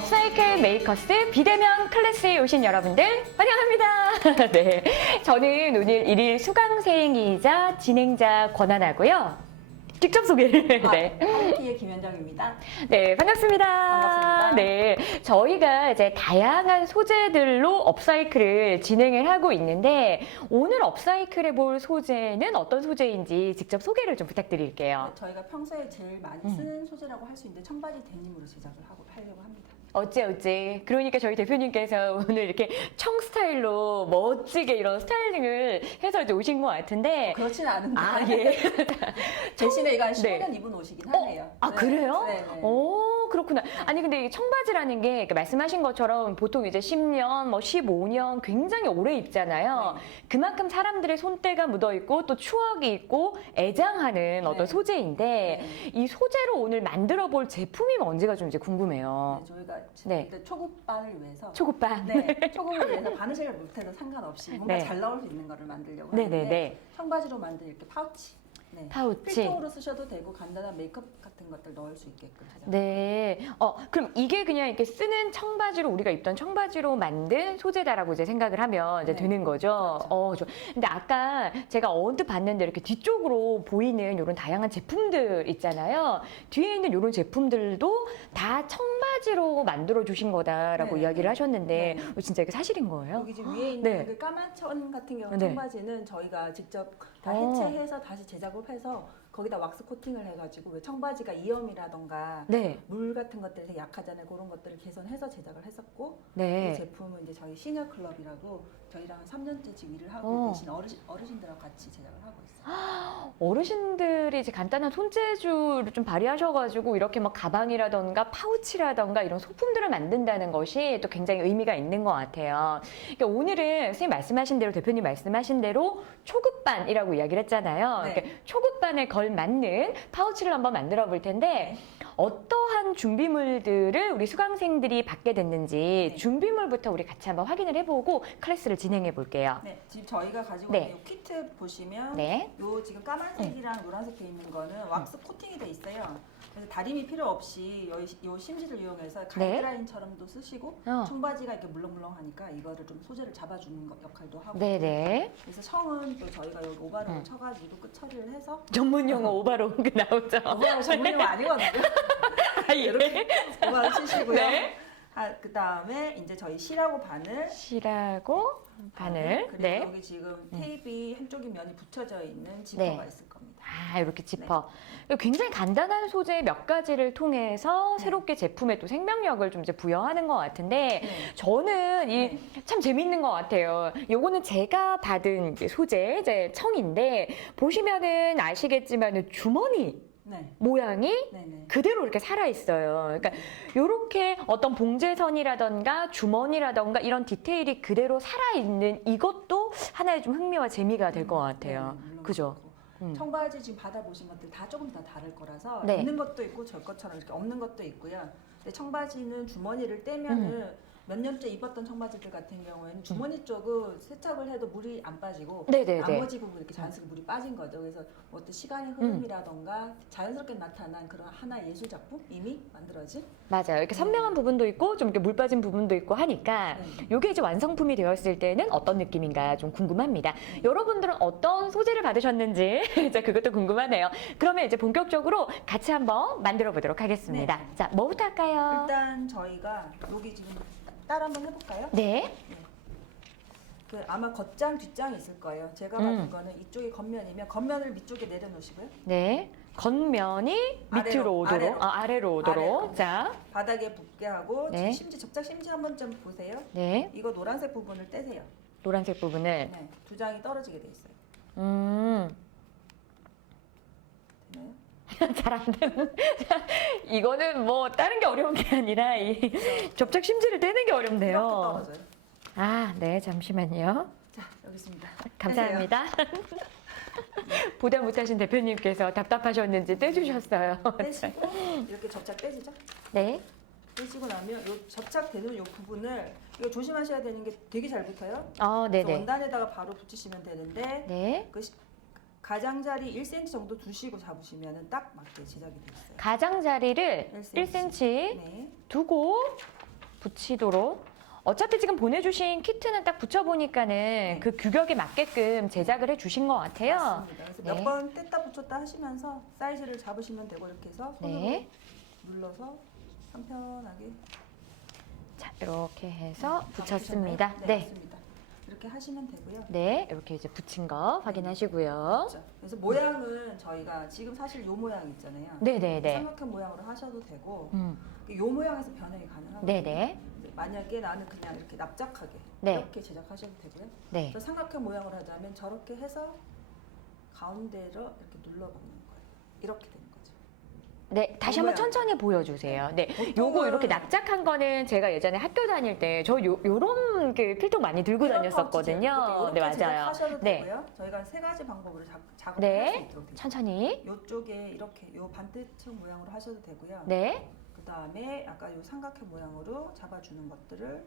업사이클 메이커스 비대면 클래스에 오신 여러분들 환영합니다. 네, 저는 오늘 일일 수강생이자 진행자 권하나고요. 직접 소개를. 네. 하이키의 김현정입니다. 네, 반갑습니다. 반갑습니다. 네, 저희가 이제 다양한 소재들로 업사이클을 진행을 하고 있는데 오늘 업사이클해 볼 소재는 어떤 소재인지 직접 소개를 좀 부탁드릴게요. 저희가 평소에 제일 많이 쓰는 소재라고 할 수 있는데 청바지 데님으로 제작을 하려고 합니다. 어째. 그러니까 저희 대표님께서 오늘 이렇게 청 스타일로 멋지게 이런 스타일링을 해서 이제 오신 것 같은데. 그렇지는 않은데. 아, 예. 대신에 이건 15년 네. 입은 옷이긴 하네요. 아, 그래요? 네. 오, 그렇구나. 아니, 근데 이 청바지라는 게 말씀하신 것처럼 보통 이제 10년, 뭐 15년 굉장히 오래 입잖아요. 네. 그만큼 사람들의 손때가 묻어있고 또 추억이 있고 애장하는 어떤 네. 소재인데 네. 이 소재로 오늘 만들어 볼 제품이 뭔지가 좀 이제 궁금해요. 네, 저희가 네. 일단 초급반을 위해서 초급반. 네, 초급을 위해서 바느질을 못해도 상관없이 뭔가 네. 잘 나올 수 있는 거를 만들려고 네네네. 하는데 청바지로 만든 이렇게 파우치. 네. 파우치. 필통으로 쓰셔도 되고 간단한 메이크업 같은 것들 넣을 수 있게끔 제작. 네. 그럼 이게 그냥 이렇게 쓰는 청바지로 우리가 입던 청바지로 만든 소재다라고 이제 생각을 하면 이제 네. 되는 거죠. 그렇죠. 근데 아까 제가 언뜻 봤는데 이렇게 뒤쪽으로 보이는 이런 다양한 제품들 있잖아요. 뒤에 있는 이런 제품들도 다 청바지로 만들어 주신 거다라고 네. 이야기를 하셨는데 네. 진짜 이게 사실인 거예요? 여기 지금 위에 있는 네. 그 까만 천 같은 경우 네. 청바지는 저희가 직접 다 어. 해체해서 다시 제작을 해서 거기다 왁스 코팅을 해가지고 왜 청바지가 이염이라던가 네. 물 같은 것들이 되게 약하잖아요. 그런 것들을 개선해서 제작을 했었고 네. 이 제품은 이제 저희 시니어 클럽이라고 저희랑 한 3년째 지금 일을 하고 어. 계신 어르신들하고 같이 제작을 하고 있어요. 어르신들이 이제 간단한 손재주를 좀 발휘하셔가지고 이렇게 막 가방이라던가 파우치라던가 이런 소품들을 만든다는 것이 또 굉장히 의미가 있는 것 같아요. 그러니까 오늘은 선생님 말씀하신 대로 대표님 말씀하신 대로 초급반이라고 이야기를 했잖아요. 네. 그러니까 초급반에 걸맞는 파우치를 한번 만들어 볼 텐데 어떠한 준비물들을 우리 수강생들이 받게 됐는지 네. 준비물부터 우리 같이 한번 확인을 해보고 클래스를 진행해 볼게요. 네, 지금 저희가 가지고 네. 있는 이 키트 보시면 네. 요 지금 까만색이랑 노란색 돼 있는 거는 왁스 코팅이 돼 있어요. 그래서 다림이 필요 없이 요 심지를 이용해서 가이드라인처럼도 쓰시고 청바지가 이렇게 물렁물렁하니까 이거를 좀 소재를 잡아주는 역할도 하고. 네네. 그래서 청은 또 저희가 요 오바로 쳐가지고 끝 처리를 해서 전문 용어 오바로 그 나오죠. 오바로 전문용 아니거든요. 아, 예. 이렇게 오바로 치시고요. 네. 그 다음에 이제 저희 실하고 바늘. 실하고 바늘. 그리고 네. 여기 지금 테이프 한쪽이 면이 붙여져 있는 지퍼가 네. 있을 겁니다. 아, 이렇게 지퍼. 굉장히 간단한 소재 몇 가지를 통해서 새롭게 제품에 또 생명력을 좀 이제 부여하는 것 같은데 네. 저는 이 참 재밌는 것 같아요. 요거는 제가 받은 이제 소재, 이제 청인데 보시면은 아시겠지만은 주머니 네. 모양이 네네. 그대로 이렇게 살아있어요. 그러니까 이렇게 어떤 봉제선이라던가 주머니라던가 이런 디테일이 그대로 살아있는 이것도 하나의 좀 흥미와 재미가 될 것 같아요. 네, 물론 그죠? 그렇고. 청바지 지금 받아보신 것들 다 조금 다 다를 거라서 네. 있는 것도 있고 저 것처럼 이렇게 없는 것도 있고요. 근데 청바지는 주머니를 떼면은 몇 년째 입었던 청바지들 같은 경우에는 주머니 쪽은 세척을 해도 물이 안 빠지고 네네네. 나머지 부분 이렇게 자연스럽게 물이 빠진 거죠. 그래서 어떤 시간의 흐름이라던가 자연스럽게 나타난 그런 하나의 예술 작품 이미 만들어진. 맞아요. 이렇게 선명한 부분도 있고 좀 이렇게 물 빠진 부분도 있고 하니까 네. 이게 이제 완성품이 되었을 때는 어떤 느낌인가 좀 궁금합니다. 여러분들은 어떤 소재를 받으셨는지 이제 그것도 궁금하네요. 그러면 이제 본격적으로 같이 한번 만들어 보도록 하겠습니다. 네. 자, 뭐부터 할까요? 일단 저희가 여기 지금 따라 한번 해볼까요? 네. 그 아마 겉장 뒷장이 있을 거예요. 제가 받은 거는 이쪽이 겉면이면 겉면을 밑쪽에 내려놓으시고요. 네. 겉면이 밑으로 아래로, 오도록, 아래로. 아래로 오도록. 아래로. 자, 바닥에 붙게 하고 네. 심지 접착 심지 한번 좀 보세요. 네. 이거 노란색 부분을 떼세요. 노란색 부분을. 네, 두 장이 떨어지게 돼 있어요. 되나요? 잘 안 되는. 이거는 뭐 다른 게 어려운 게 아니라 이 접착 심지를 떼는 게 이렇게 어렵네요. 떨어져요. 아, 네, 잠시만요. 자, 여기 있습니다. 감사합니다. 보다 못하신 대표님께서 답답하셨는지 떼주셨어요. 떼시고 이렇게 접착 떼지죠? 네. 떼시고 나면 요 접착되는 요 부분을 이거 조심하셔야 되는 게 되게 잘 붙어요. 어, 그래서 네네. 원단에다가 바로 붙이시면 되는데 네. 그 가장자리 1cm 정도 두시고 잡으시면 딱 맞게 제작이 돼 있어요. 가장자리를 1cm. 1cm 네. 두고 붙이도록. 어차피 지금 보내주신 키트는 딱 붙여보니까는 그 규격에 맞게끔 제작을 해주신 것 같아요. 맞습니다. 그래서 몇 번 뗐다 붙였다 하시면서 사이즈를 잡으시면 되고 이렇게 해서 손으로 눌러서 편편하게 자, 이렇게 해서 붙였습니다. 네, 맞습니다. 이렇게 하시면 되고요. 네, 이렇게 이제 붙인 거 확인하시고요. 그렇죠. 그래서 모양은 저희가 지금 사실 요 모양 있잖아요. 네네네. 삼각형 모양으로 하셔도 되고 요 모양에서 변형이 가능하거든요. 네네. 만약에 나는 그냥 이렇게 납작하게 이렇게 제작하셔도 되고요. 네. 저 삼각형 모양으로 하자면 저렇게 해서 가운데로 이렇게 눌러박는 거예요. 이렇게 되는 거죠. 네, 다시 한번 천천히 보여주세요. 네, 요거 이렇게 납작한 거는 제가 예전에 학교 다닐 때 저 요런 그 필통 많이 들고 다녔었거든요. 네, 맞아요. 하셔도 네. 되고요. 저희가 세 가지 방법으로 작업을 네, 할 수 있도록 되어 천천히. 이쪽에 이렇게 요 반대쪽 모양으로 하셔도 되고요. 네, 그 다음에 아까 요 삼각형 모양으로 잡아주는 것들을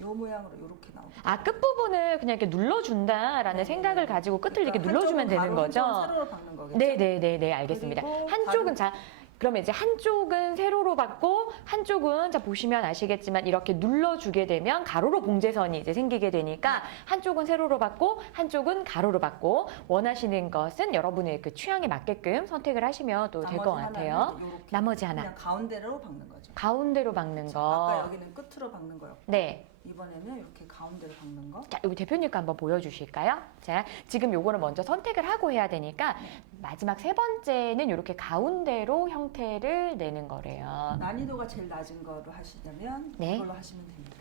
요 모양으로 이렇게 나옵니다. 아, 끝부분을 그냥 이렇게 눌러준다라는 생각을 가지고 끝을 이렇게 눌러주면 되는 거죠? 한쪽은 세로로 박는 거겠죠? 네네네네, 알겠습니다. 그리고 한쪽은 자, 그러면 이제 한쪽은 세로로 받고 한쪽은 자 보시면 아시겠지만 이렇게 눌러주게 되면 가로로 봉제선이 이제 생기게 되니까 한쪽은 세로로 받고 한쪽은 가로로 받고 원하시는 것은 여러분의 그 취향에 맞게끔 선택을 하시면 또 될 것 같아요. 나머지 하나. 그냥 가운데로 박는 거죠. 가운데로 박는 그렇죠. 거. 아까 여기는 끝으로 박는 거였고 네. 이번에는 이렇게 가운데로 박는 거. 자, 여기 대표님과 한번 보여주실까요? 자, 지금 요거를 먼저 선택을 하고 해야 되니까 마지막 세 번째는 이렇게 가운데로 형태를 내는 거래요. 난이도가 제일 낮은 거로 하시려면 네. 이걸로 하시면 됩니다.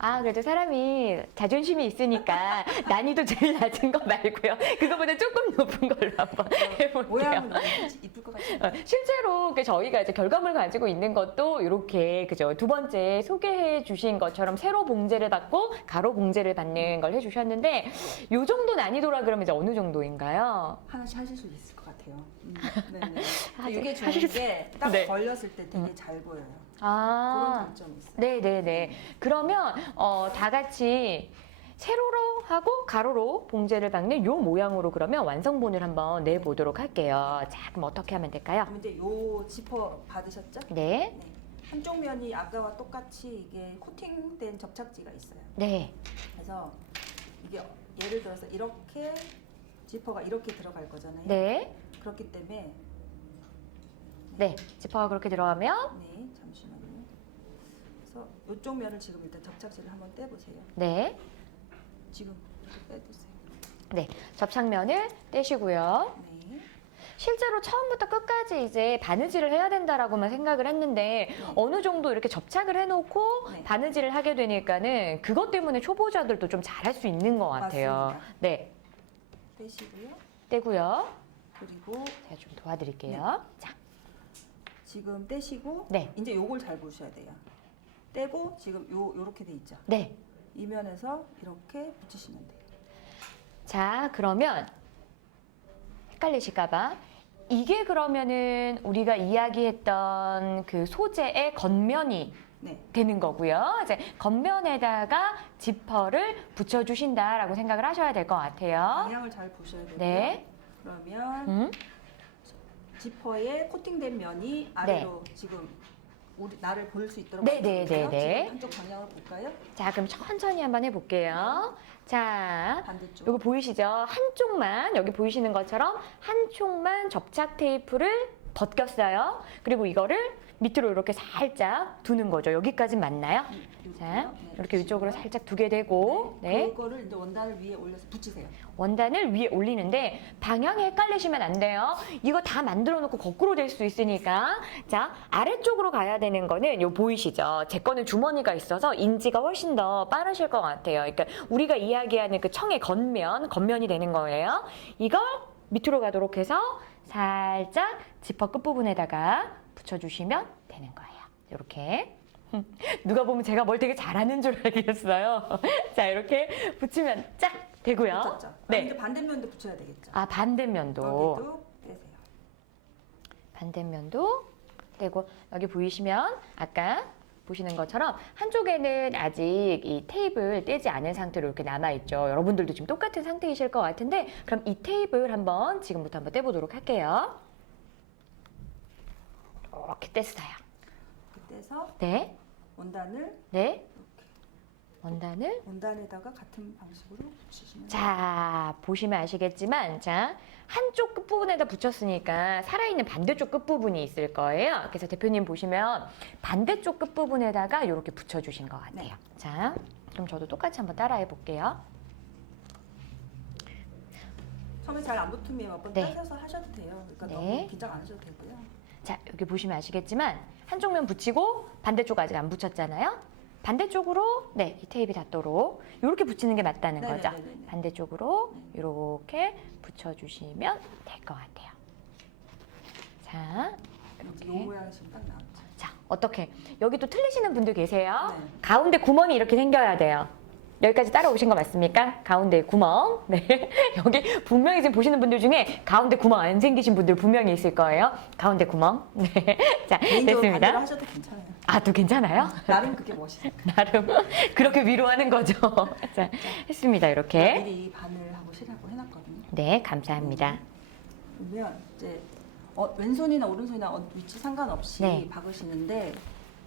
아, 그래도 사람이 자존심이 있으니까 난이도 제일 낮은 거 말고요. 그거보다 조금 높은 걸로 한번 해볼게요. 모양은 이쁠 것 같아요. 실제로 저희가 이제 결과물 가지고 있는 것도 이렇게 그죠 두 번째 소개해 주신 것처럼 세로 봉제를 받고 가로 봉제를 받는 걸 해주셨는데 요 정도 난이도라 그러면 이제 어느 정도인가요? 하나씩 하실 수 있을 것 같아요. 네네. 하실- 이게 좋은 하실 수- 게 딱 네. 걸렸을 때 되게 잘 보여요. 그런 아, 장점이 있어요. 네네네. 그러면 다 같이 세로로 하고 가로로 봉제를 박는 요 모양으로 그러면 완성본을 한번 내보도록 할게요. 자, 그럼 어떻게 하면 될까요? 그럼 이제 요 지퍼 받으셨죠? 네, 네. 한쪽 면이 아까와 똑같이 이게 코팅된 접착지가 있어요. 네, 그래서 이게 예를 들어서 이렇게 지퍼가 이렇게 들어갈 거잖아요. 네, 그렇기 때문에 네. 지퍼가 그렇게 들어가면 네, 잠시만요. 그래서 이쪽 면을 지금 일단 접착제를 한번 떼보세요. 네, 지금 빼주세요. 네. 접착면을 떼시고요. 네. 실제로 처음부터 끝까지 이제 바느질을 해야 된다라고만 생각을 했는데 어느 정도 이렇게 접착을 해놓고 네. 바느질을 하게 되니까는 그것 때문에 초보자들도 좀 잘할 수 있는 것 같아요. 맞습니다. 네, 떼시고요. 떼고요. 그리고 제가 좀 도와드릴게요. 자, 지금 떼시고 네. 이제 요걸 잘 보셔야 돼요. 떼고 지금 요렇게 돼 있죠. 네. 이 면에서 이렇게 붙이시면 돼요. 자, 그러면 헷갈리실까봐 이게 그러면은 우리가 이야기했던 그 소재의 겉면이 네. 되는 거고요. 이제 겉면에다가 지퍼를 붙여주신다라고 생각을 하셔야 될 것 같아요. 방향을 잘 보셔야 되고요. 네. 그러면 지퍼에 코팅된 면이 아래로 지금 우리 나를 볼 수 있도록 네, 만들어주세요. 네, 네, 네. 지금 한쪽 방향을 볼까요? 자, 그럼 천천히 한번 해볼게요. 자, 반대쪽. 요거 보이시죠? 한쪽만, 여기 보이시는 것처럼 한쪽만 접착 테이프를 벗겼어요. 그리고 이거를 밑으로 이렇게 살짝 두는 거죠. 여기까지 맞나요? 자, 이렇게 위쪽으로 살짝 두게 되고, 네. 그거를 이제 원단을 위에 올려서 붙이세요. 원단을 위에 올리는데 방향이 헷갈리시면 안 돼요. 이거 다 만들어 놓고 거꾸로 될 수 있으니까. 자, 아래쪽으로 가야 되는 거는 요 보이시죠? 제 거는 주머니가 있어서 인지가 훨씬 더 빠르실 것 같아요. 그러니까 우리가 이야기하는 그 청의 겉면이 되는 거예요. 이걸 밑으로 가도록 해서 살짝 지퍼 끝부분에다가 붙여주시면 되는 거예요. 이렇게. 누가 보면 제가 뭘 되게 잘하는 줄 알겠어요. 자, 이렇게 붙이면 쫙 되고요. 붙였죠? 네. 이제 반대면도 붙여야 되겠죠. 아, 반대면도. 여기도 떼세요. 반대면도 떼고 여기 보이시면 아까 보시는 것처럼 한쪽에는 아직 이 테이프를 떼지 않은 상태로 이렇게 남아있죠. 여러분들도 지금 똑같은 상태이실 것 같은데 그럼 이 테이프를 한번 지금부터 한번 떼보도록 할게요. 이렇게 뗐어요. 이렇게 떼서 네. 원단을 네. 원단을 원단에다가 같은 방식으로 붙이시면 돼요. 자, 보시면 아시겠지만 자, 한쪽 끝부분에다 붙였으니까 살아있는 반대쪽 끝부분이 있을 거예요. 그래서 대표님 보시면 반대쪽 끝부분에다가 이렇게 붙여주신 것 같아요. 네. 자, 그럼 저도 똑같이 한번 따라해 볼게요. 처음에 잘 안 붙으면 몇 번 네. 따셔서 하셔도 돼요. 그러니까 네. 너무 긴장 안 하셔도 되고요. 자, 여기 보시면 아시겠지만 한쪽 면 붙이고 반대쪽 아직 안 붙였잖아요. 반대쪽으로 네, 이 테이프 닿도록 이렇게 붙이는 게 맞다는 거죠. 네네네네. 반대쪽으로 이렇게 붙여주시면 될 것 같아요. 자, 이 이렇게. 모양이 지금 딱 나왔죠. 자, 어떻게? 여기 또 틀리시는 분들 계세요. 네. 가운데 구멍이 이렇게 생겨야 돼요. 여기까지 따라오신 거 맞습니까? 가운데 구멍. 네. 여기 분명히 지금 보시는 분들 중에 가운데 구멍 안 생기신 분들 분명히 있을 거예요. 가운데 구멍. 네. 자, 개인적으로 반대로 됐습니다. 하셔도 괜찮아요. 아, 또 괜찮아요? 나름 그게 멋있으니까. 나름 그렇게 위로하는 거죠. 자, 했습니다. 이렇게. 미리 바늘하고 실하고 해놨거든요. 네, 감사합니다. 그러면 이제 왼손이나 오른손이나 위치 상관없이 네. 박으시는데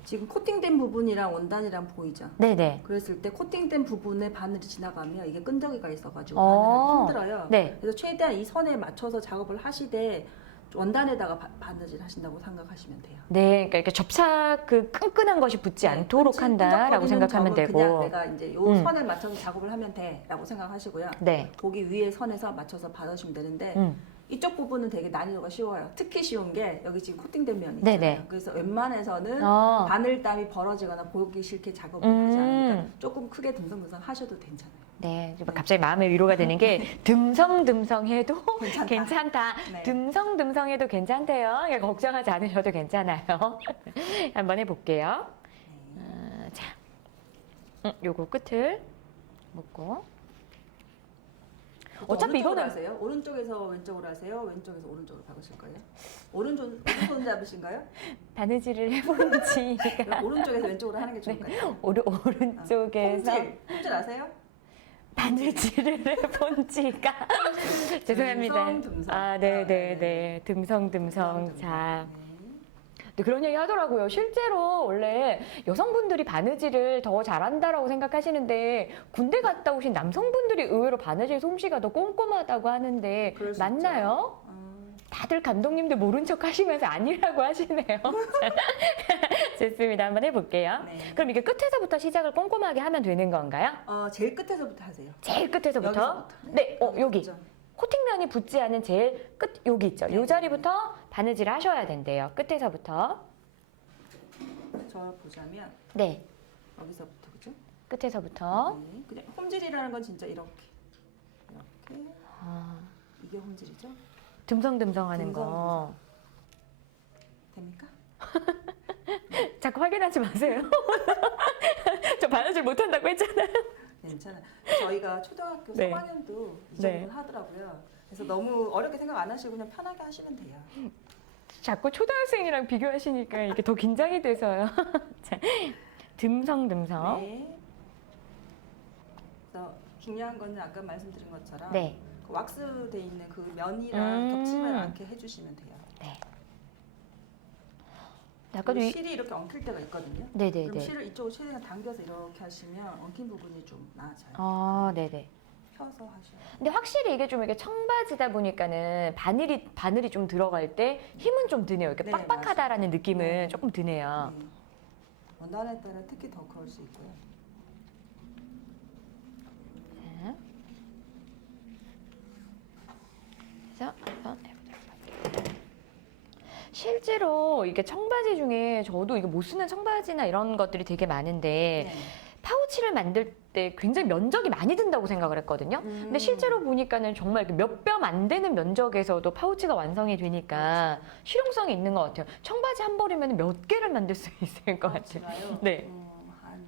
지금 코팅된 부분이랑 원단이랑 보이죠? 네네. 그랬을 때 코팅된 부분에 바늘이 지나가면 이게 끈적이가 있어가지고 어. 바늘하기 힘들어요. 네. 그래서 최대한 이 선에 맞춰서 작업을 하시되 원단에다가 바느질 하신다고 생각하시면 돼요. 네, 그러니까 이렇게 접착 그 끈끈한 것이 붙지 않도록 한다라고 끈적거리는 생각하면 점은 그냥 되고. 내가 이제 요 선을 맞춰서 작업을 하면 돼라고 생각하시고요. 네. 거기 위에 선에서 맞춰서 받으시면 되는데 이쪽 부분은 되게 난이도가 쉬워요. 특히 쉬운 게 여기 지금 코팅된 면이 있잖아요. 네네. 그래서 웬만해서는 어. 바늘땀이 벌어지거나 보기 싫게 작업을 하지 않으니까 조금 크게 듬성듬성 하셔도 괜찮아요. 네, 좀 갑자기 마음의 위로가 되는 게 듬성듬성해도 괜찮다. 괜찮다. 네. 듬성듬성해도 괜찮대요. 그러니까 걱정하지 않으셔도 괜찮아요. 한번 해볼게요. 자, 요거 끝을 묶고. 어차피 어느 쪽으로 이거는- 하세요? 오른쪽에서 왼쪽으로 하세요? 왼쪽에서 오른쪽으로 박으실 거예요? 오른손 잡으신가요? 바느질을 해본 지가 오른쪽에서 왼쪽으로 하는 게 좋을 것 같아요. 오른쪽에서 홈질 아세요? 바느질을 해본 지가 죄송합니다. 듬성. 아, 네네네. 듬성듬성. 자. 네, 그런 얘기 하더라고요. 실제로 원래 여성분들이 바느질을 더 잘한다라고 생각하시는데 군대 갔다 오신 남성분들이 의외로 바느질 솜씨가 더 꼼꼼하다고 하는데 그럴 수 맞나요? 다들 감독님들 모른 척 하시면서 아니라고 하시네요. 좋습니다. 한번 해볼게요. 네. 그럼 이게 끝에서부터 시작을 꼼꼼하게 하면 되는 건가요? 제일 끝에서부터 하세요. 제일 끝에서부터? 여기서부터. 네, 여기. 그죠? 코팅면이 붙지 않은 제일 끝 여기 있죠. 네. 이 자리부터 바느질을 하셔야 된대요. 끝에서부터. 저 보자면 네, 여기서부터 그죠? 끝에서부터. 네. 그냥 홈질이라는 건 진짜 이렇게 아, 이게 홈질이죠? 듬성듬성하는 거. 됩니까? 자꾸 확인하지 마세요. 저 바느질 못한다고 했잖아요. 괜찮아요. 저희가 초등학교 네. 3학년도 이 네. 정도는 하더라고요. 그래서 너무 어렵게 생각 안 하시고 그냥 편하게 하시면 돼요. 자꾸 초등학생이랑 비교하시니까 이게 더 긴장이 돼서요. 자, 듬성듬성. 네. 그래서 중요한 거는 아까 말씀드린 것처럼 네. 그 왁스돼 있는 그 면이랑 겹치면 않게 해주시면 돼요. 네. 그리고 아까도 실이 이렇게 엉킬 때가 있거든요. 그럼 네네네. 실을 이쪽으로 최대한 당겨서 이렇게 하시면 엉킨 부분이 좀 나아져요. 아, 네네. 펴서 하셔야 돼요. 근데 확실히 이게 좀 이게 청바지다 보니까는 바늘이 좀 들어갈 때 힘은 좀 드네요. 이렇게 네, 빡빡하다라는 느낌은 네. 조금 드네요. 네. 원단에 따라 특히 더 그럴 수 있고요. 자. 그래서 한번 해보도록 할게요. 실제로 이게 청바지 중에 저도 이거 못 쓰는 청바지나 이런 것들이 되게 많은데 네. 파우치를 만들 때 굉장히 면적이 많이 든다고 생각을 했거든요. 근데 실제로 보니까는 정말 몇 뼘 안 되는 면적에서도 파우치가 완성이 되니까 실용성이 있는 것 같아요. 청바지 한 벌이면 몇 개를 만들 수 있을 것 같아요. 파우치가요? 네. 한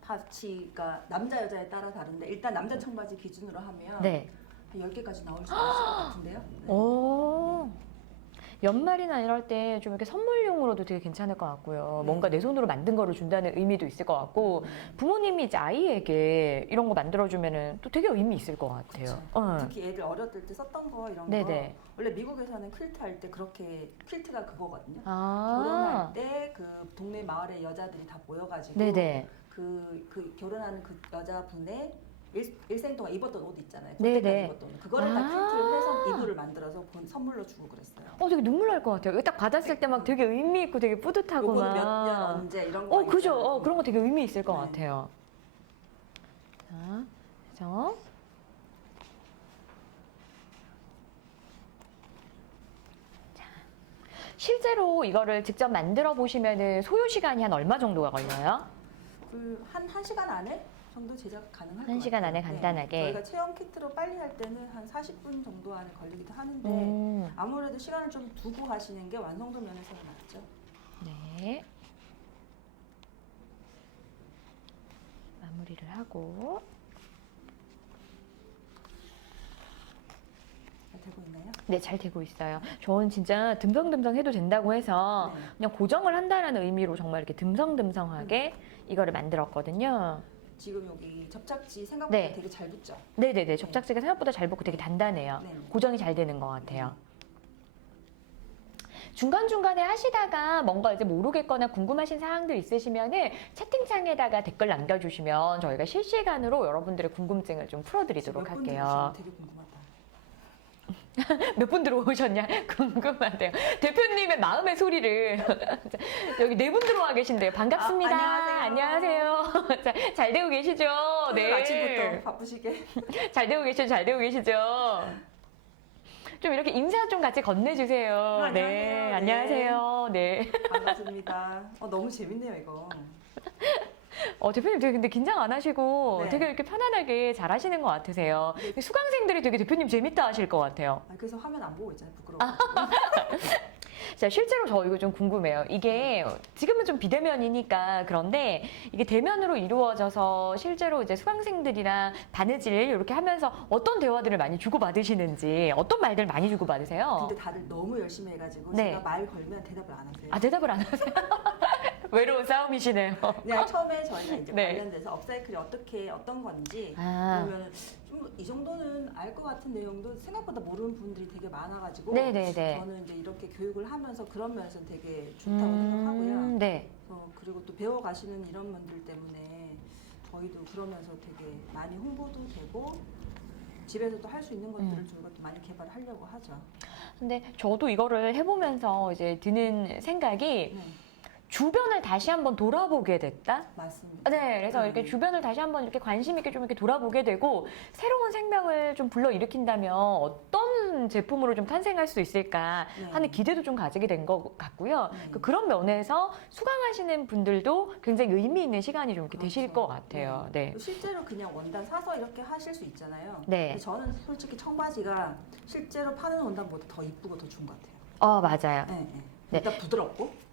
파우치가 남자 여자에 따라 다른데 일단 남자 청바지 기준으로 하면 네. 한 10개까지 나올 수 있을 것 같은데요. 네. 오. 연말이나 이럴 때 좀 이렇게 선물용으로도 되게 괜찮을 것 같고요. 뭔가 내 손으로 만든 거를 준다는 의미도 있을 것 같고 부모님이 이제 아이에게 이런 거 만들어주면은 또 되게 의미 있을 것 같아요. 특히 애들 어렸을 때 썼던 거 이런 네네. 거 원래 미국에서는 퀼트 할 때 그렇게 퀼트가 그거거든요. 아. 결혼할 때 그 동네 마을의 여자들이 다 모여가지고 네네. 그 결혼하는 그 여자분의 일생 동안 입었던 옷 있잖아요. 네네. 그때까지 입었던 옷. 그거를 다 아. 퀼트를 해서 이불을 만들어서 선물로 주고 그랬어요. 되게 눈물 날 것 같아요. 이거 딱 받았을 때 막 되게 의미 있고 되게 뿌듯하고 요거는 몇 막. 년 언제 이런 거 그죠. 있잖아요. 그런 거 되게 의미 있을 것 네. 같아요. 자, 그래서 실제로 이거를 직접 만들어 보시면은 소요 시간이 한 얼마 정도가 걸려요? 한 시간 안에 정도 제작 가능할 것 한 시간 같아요. 안에 간단하게. 네. 저희가 체험 키트로 빨리 할 때는 한 40분 정도 안에 걸리기도 하는데 아무래도 시간을 좀 두고 하시는 게 완성도 면에서는 낫죠. 네. 마무리를 하고. 잘 되고 있나요? 네, 잘 되고 있어요. 저는 진짜 듬성듬성 해도 된다고 해서 네. 그냥 고정을 한다는 의미로 정말 이렇게 듬성듬성하게 이거를 만들었거든요. 지금 여기 접착지 생각보다 네. 되게 잘 붙죠? 네네네. 접착제가 생각보다 잘 붙고 되게 단단해요. 네. 고정이 잘 되는 것 같아요. 중간중간에 하시다가 뭔가 이제 모르겠거나 궁금하신 사항들 있으시면은 채팅창에다가 댓글 남겨주시면 저희가 실시간으로 여러분들의 궁금증을 좀 풀어드리도록 할게요. 되게 궁금하다. 몇 분 들어오셨냐? 궁금하대요. 대표님의 마음의 소리를 여기 네 분 들어와 계신데요. 반갑습니다. 안녕하세요. 잘 되고 계시죠? 네. 아침부터 바쁘시게. 잘 되고 계시죠? 잘 되고 계시죠? 좀 이렇게 인사 좀 같이 건네주세요. 네, 안녕하세요. 네. 반갑습니다. 너무 재밌네요, 이거. 대표님 되게 근데 긴장 안 하시고 네. 되게 이렇게 편안하게 잘 하시는 것 같으세요. 수강생들이 되게 대표님 재밌다 하실 것 같아요. 그래서 화면 안 보고 있잖아요, 부끄러워. 자, 실제로 저 이거 좀 궁금해요. 이게 지금은 좀 비대면이니까 그런데 이게 대면으로 이루어져서 실제로 이제 수강생들이랑 바느질 이렇게 하면서 어떤 대화들을 많이 주고받으시는지 어떤 말들 많이 주고받으세요? 근데 다들 너무 열심히 해가지고 네. 제가 말 걸면 대답을 안 하세요. 대답을 안 하세요? 외로운 싸움이시네요. 그냥 처음에 저희가 이제 네. 관련돼서 업사이클이 어떤 건지 아. 그러면 좀 이 정도는 알 것 같은 내용도 생각보다 모르는 분들이 되게 많아가지고 네네네. 저는 이제 이렇게 교육을 하면서 그런 면에서 되게 좋다고 생각하고요. 네. 그리고 또 배워가시는 이런 분들 때문에 저희도 그러면서 되게 많이 홍보도 되고 집에서도 할 수 있는 것들을 저희가 또 많이 개발하려고 하죠. 근데 저도 이거를 해보면서 이제 드는 생각이 네, 주변을 다시 한번 돌아보게 됐다? 맞습니다. 네, 그래서 이렇게 주변을 다시 한번 이렇게 관심 있게 좀 이렇게 돌아보게 되고 새로운 생명을 좀 불러일으킨다면 어떤 제품으로 좀 탄생할 수 있을까 하는 기대도 좀 가지게 된 것 같고요. 그런 면에서 수강하시는 분들도 굉장히 의미 있는 시간이 좀 이렇게 되실 것 같아요. 네. 실제로 그냥 원단 사서 이렇게 하실 수 있잖아요. 네. 근데 저는 솔직히 청바지가 실제로 파는 원단보다 더 이쁘고 더 좋은 것 같아요. 맞아요. 네. 네. 일단 부드럽고.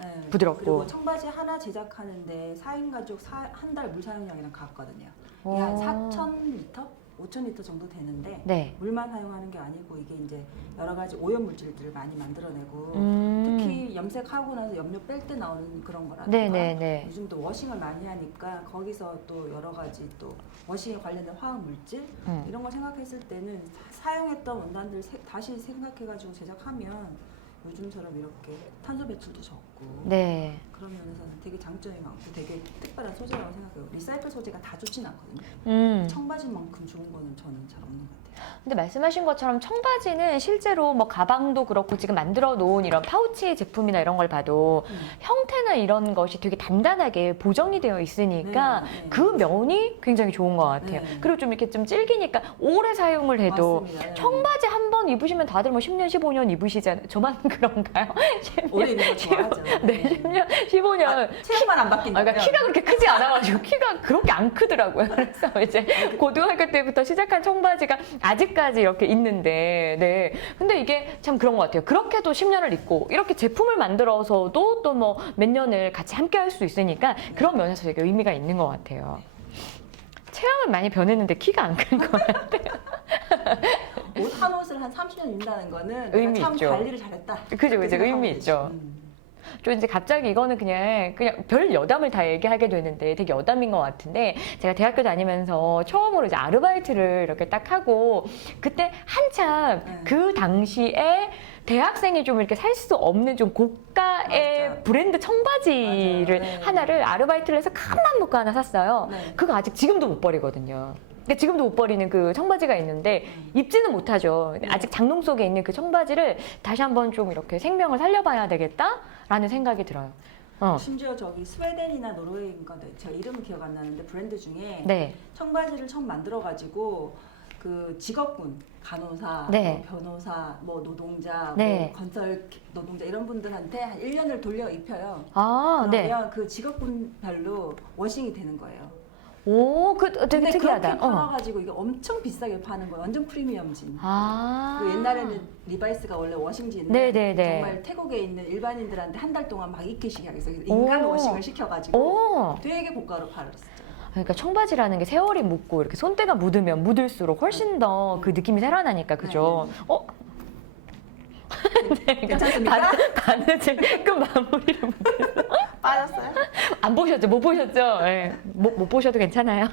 네. 부드럽고. 그리고 청바지 하나 제작하는데 4인 가족 한 달 물 사용량이랑 같거든요. 오. 한 4,000리터? 5,000리터 정도 되는데 네. 물만 사용하는 게 아니고 이게 이제 여러 가지 오염 물질들을 많이 만들어내고 특히 염색하고 나서 염료 뺄 때 나오는 그런 거라든가 네네네. 요즘 또 워싱을 많이 하니까 거기서 또 여러 가지 또 워싱에 관련된 화학 물질 이런 걸 생각했을 때는 사용했던 원단들 다시 생각해가지고 제작하면 요즘처럼 이렇게 탄소 배출도 적고 네. 그런 면에서는 되게 장점이 많고 되게 특별한 소재라고 생각해요. 리사이클 소재가 다 좋진 않거든요. 청바지만큼 좋은 거는 저는 잘 없는 것 같아요. 근데 말씀하신 것처럼 청바지는 실제로 뭐 가방도 그렇고 지금 만들어 놓은 이런 파우치 제품이나 이런 걸 봐도 형태나 이런 것이 되게 단단하게 보정이 되어 있으니까 네. 그 면이 굉장히 좋은 것 같아요. 네. 그리고 좀 이렇게 좀 질기니까 오래 사용을 해도 맞습니다. 네. 청바지 한 번 입으시면 다들 뭐 10년, 15년 입으시잖아요. 저만 그런가요? 10년, 오래 입는 거 좋아하죠. 네, 10년, 15년. 체형만 안 바뀐다면 그러니까 키가 그렇게 크지 않아가지고 키가 그렇게 안 크더라고요. 그래서 이제 고등학교 때부터 시작한 청바지가 아직까지 이렇게 있는데, 네. 근데 이게 참 그런 것 같아요. 그렇게도 10년을 입고 이렇게 제품을 만들어서도 또 뭐 몇 년을 같이 함께 할 수 있으니까 그런 면에서 되게 의미가 있는 것 같아요. 체형은 많이 변했는데 키가 안 큰 것 같아요. 한 옷을 한 30년 입는다는 거는 의미 내가 참 있죠. 관리를 잘했다. 그죠, 그렇게 그죠. 생각하면 의미 되지. 있죠. 좀 이제 갑자기 이거는 그냥 별 여담을 다 얘기하게 되는데 되게 여담인 것 같은데 제가 대학교 다니면서 처음으로 이제 아르바이트를 이렇게 딱 하고 그때 한참 그 당시에 대학생이 좀 이렇게 살 수 없는 좀 고가의 맞아. 브랜드 청바지를 맞아요. 네. 하나를 아르바이트를 해서 큰맘 먹고 하나 샀어요. 네. 그거 아직 지금도 못 버리거든요. 근데 지금도 못 버리는 그 청바지가 있는데 입지는 못하죠. 아직 장롱 속에 있는 그 청바지를 다시 한번 좀 이렇게 생명을 살려봐야 되겠다라는 생각이 들어요. 심지어 저기 스웨덴이나 노르웨이인가 제가 이름은 기억 안 나는데 브랜드 중에 네. 청바지를 처음 만들어가지고 그 직업군 간호사, 네. 뭐 변호사, 뭐 노동자, 네. 뭐 건설 노동자 이런 분들한테 한 1년을 돌려 입혀요. 아, 네. 그러면 그 직업군별로 워싱이 되는 거예요. 오, 그 되게 근데 특이하다. 그렇게 팔아가지고 이게 엄청 비싸게 파는 거예요. 완전 프리미엄진. 아. 그 옛날에는 리바이스가 원래 워싱지인데 네네네. 정말 태국에 있는 일반인들한테 한 달 동안 막 입게 시게 하겠어요. 인간 오. 워싱을 시켜가지고 오. 되게 고가로 팔았어요. 그러니까 청바지라는 게 세월이 묻고 이렇게 손때가 묻으면 묻을수록 훨씬 더 그 느낌이 살아나니까 그죠? 괜찮습니까? 바느질 끝 마무리를 못해서 빠졌어요? 안 보셨죠? 못 보셨죠? 네. 못 보셔도 괜찮아요.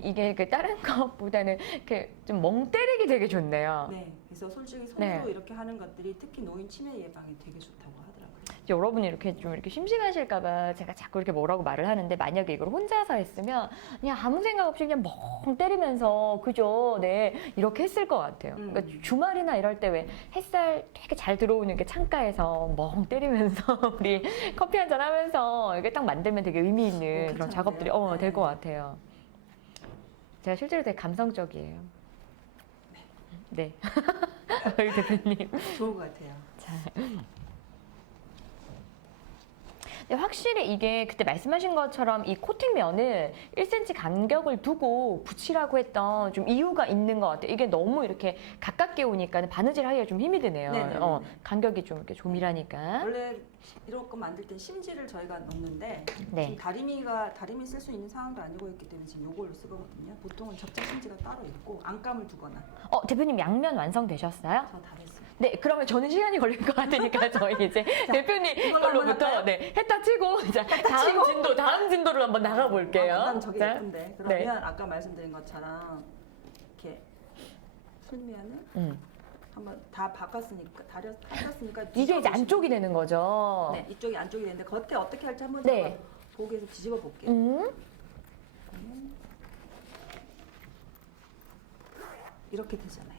이게 그 다른 것보다는 이렇게 좀 멍 때리기 되게 좋네요. 네. 그래서 솔직히 손으로 네. 이렇게 하는 것들이 특히 노인 치매 예방에 되게 좋다고 하더라고요. 여러분이 이렇게 좀 이렇게 심심하실까봐 제가 자꾸 이렇게 뭐라고 말을 하는데 만약에 이걸 혼자서 했으면 그냥 아무 생각 없이 그냥 멍 때리면서 그죠? 네 이렇게 했을 것 같아요. 그러니까 주말이나 이럴 때 왜 햇살 되게 잘 들어오는 게 창가에서 멍 때리면서 우리 커피 한잔 하면서 이게 딱 만들면 되게 의미 있는 그런 괜찮은데요? 작업들이 될 것 같아요. 제가 실제로 되게 감성적이에요. 네. 우리 대표님. 좋은 것 같아요. 자. 근데 확실히 이게 그때 말씀하신 것처럼 이 코팅면을 1cm 간격을 두고 붙이라고 했던 좀 이유가 있는 것 같아요. 이게 너무 이렇게 가깝게 오니까 바느질 하기가 좀 힘이 드네요. 네네네. 간격이 좀 이렇게 조밀하니까. 원래 이런 거 만들 때 심지를 저희가 넣는데 네. 지금 다리미 쓸 수 있는 상황도 아니고 있기 때문에 지금 요걸로 쓰거든요. 보통은 접착 심지가 따로 있고 안감을 두거나. 대표님 양면 완성되셨어요? 저 다 됐어요. 네, 그러면 저는 시간이 걸릴 것 같으니까 저희 이제 대표님 이걸로 한번 걸로부터 할까요? 네, 했다 치고 자, 다음 진도로 한번 나가 볼게요. 그다음 저게 자, 예쁜데 그러면 아까 말씀드린 것처럼 이렇게 풀면은 한번 다 바꿨으니까 닦았으니까 이게 이제 뒤집어보시면 안쪽이 되는 거죠. 네, 이쪽이 안쪽이 되는데 겉에 어떻게 할지 한번 네. 제가 보기 위해서 뒤집어 볼게요. 이렇게 되잖아요.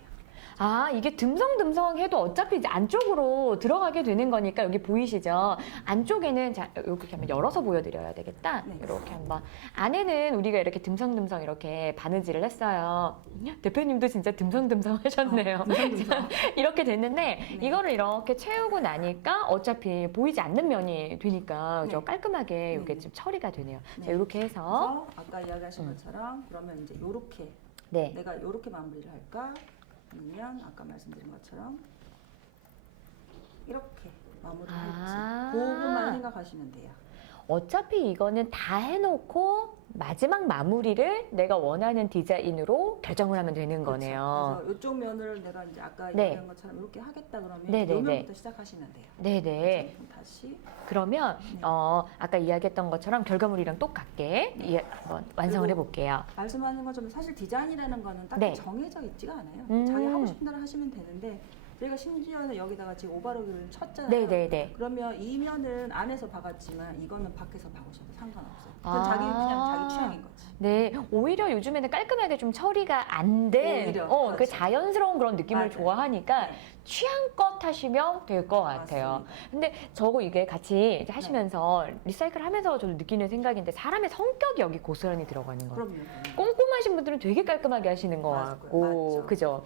아, 이게 듬성듬성 해도 어차피 이제 안쪽으로 들어가게 되는 거니까 여기 보이시죠? 안쪽에는 자, 이렇게 한번 열어서 보여드려야 되겠다. 네. 이렇게 한번. 안에는 우리가 이렇게 듬성듬성 이렇게 바느질을 했어요. 대표님도 진짜 듬성듬성 하셨네요. 이렇게 됐는데 네. 이거를 이렇게 채우고 나니까 어차피 보이지 않는 면이 되니까 그죠? 네. 깔끔하게 이게 네. 좀 처리가 되네요. 네. 자, 이렇게 해서 그래서 아까 이야기하신 것처럼 그러면 이제 요렇게 네. 내가 요렇게 마무리를 할까? 아니면 아까 말씀드린 것처럼 이렇게 마무리를 할지 그 부분만 생각하시면 돼요. 어차피 이거는 다 해놓고 마지막 마무리를 내가 원하는 디자인으로 결정을 하면 되는 거네요. 그래서 이쪽 면을 내가 이제 아까 네. 얘기한 것처럼 이렇게 하겠다 그러면 네네네. 요 면부터 시작하시면 돼요. 네네. 그럼 다시 그러면 네. 아까 이야기했던 것처럼 결과물이랑 똑같게 한번 완성을 그리고 해볼게요. 말씀하신 것처럼 사실 디자인이라는 거는 딱히 네. 정해져 있지가 않아요. 음. 자기 하고 싶은 대로 하시면 되는데 저희가 심지어는 여기다가 지금 오바로기를 쳤잖아요. 네네네. 그러면 이 면은 안에서 박았지만 이거는 밖에서 박으셔도 상관없어요. 그건 아. 그냥 자기 취향인 거지. 네, 오히려 요즘에는 깔끔하게 좀 처리가 안 된, 오히려, 그 그렇죠. 자연스러운 그런 느낌을 맞아요. 좋아하니까 네. 취향껏 하시면 될 것 같아요. 맞습니다. 근데 저거 이게 같이 이제 하시면서 리사이클 하면서 저도 느끼는 생각인데 사람의 성격이 여기 고스란히 들어가는 거예요. 그럼요. 꼼꼼하신 분들은 되게 깔끔하게 하시는 것 맞아요. 같고, 맞죠. 그죠?